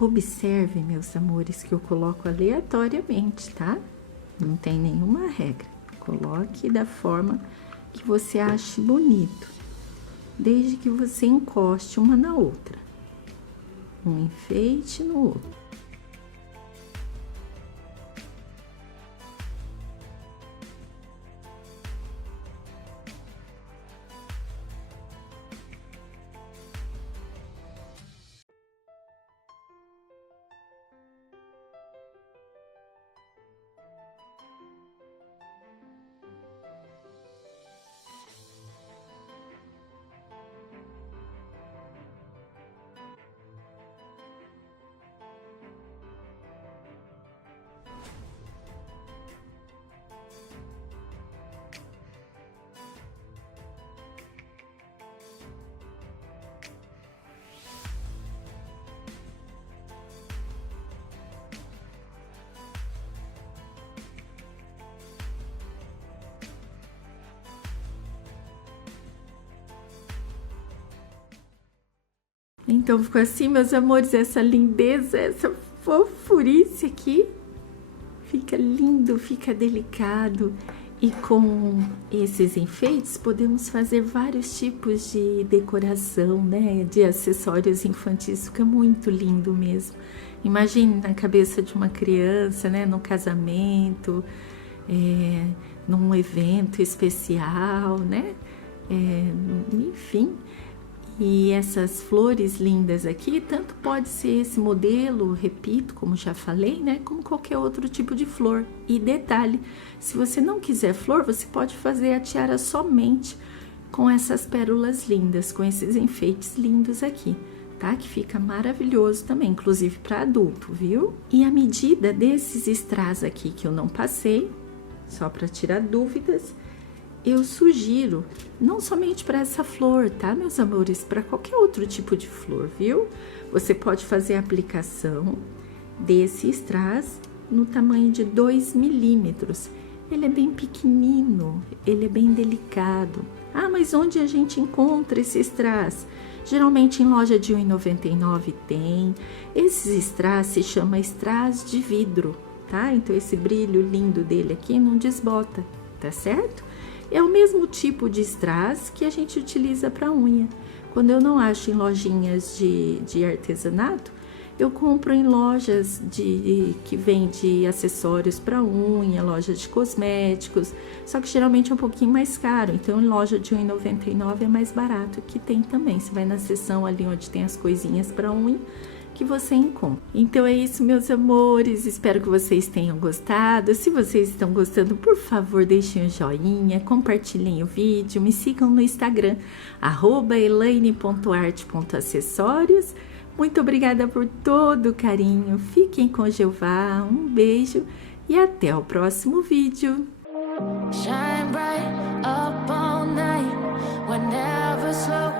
Observe, meus amores, que eu coloco aleatoriamente, tá? Não tem nenhuma regra. Coloque da forma que você ache bonito, desde que você encoste uma na outra. Um enfeite no outro. Então, ficou assim, meus amores, essa lindeza, essa fofurice aqui. Fica lindo, fica delicado. E com esses enfeites, podemos fazer vários tipos de decoração, né? De acessórios infantis, fica muito lindo mesmo. Imagine na cabeça de uma criança, né? No casamento, num evento especial, né? Enfim... E essas flores lindas aqui, tanto pode ser esse modelo, repito, como já falei, né? Como qualquer outro tipo de flor. E detalhe, se você não quiser flor, você pode fazer a tiara somente com essas pérolas lindas, com esses enfeites lindos aqui, tá? Que fica maravilhoso também, inclusive para adulto, viu? E a medida desses strass aqui que eu não passei, só para tirar dúvidas, eu sugiro, não somente para essa flor, tá, meus amores? Para qualquer outro tipo de flor, viu? Você pode fazer a aplicação desse strass no tamanho de 2 milímetros. Ele é bem pequenino, ele é bem delicado. Ah, mas onde a gente encontra esse strass? Geralmente em loja de R$ 1,99 tem. Esses strass se chama strass de vidro, tá? Então esse brilho lindo dele aqui não desbota, tá certo? É o mesmo tipo de strass que a gente utiliza para unha. Quando eu não acho em lojinhas de artesanato, eu compro em lojas que vende acessórios para unha, loja de cosméticos, só que geralmente é um pouquinho mais caro. Então, em loja de R$ 1,99 é mais barato, que tem também. Você vai na seção ali onde tem as coisinhas para unha, que você encontra. Então é isso, meus amores, espero que vocês tenham gostado. Se vocês estão gostando, por favor, deixem um joinha, compartilhem o vídeo, me sigam no Instagram, @elaine.arte.acessórios. Muito obrigada por todo o carinho, fiquem com Jeová, um beijo e até o próximo vídeo. Shine bright up all night, we're never slow.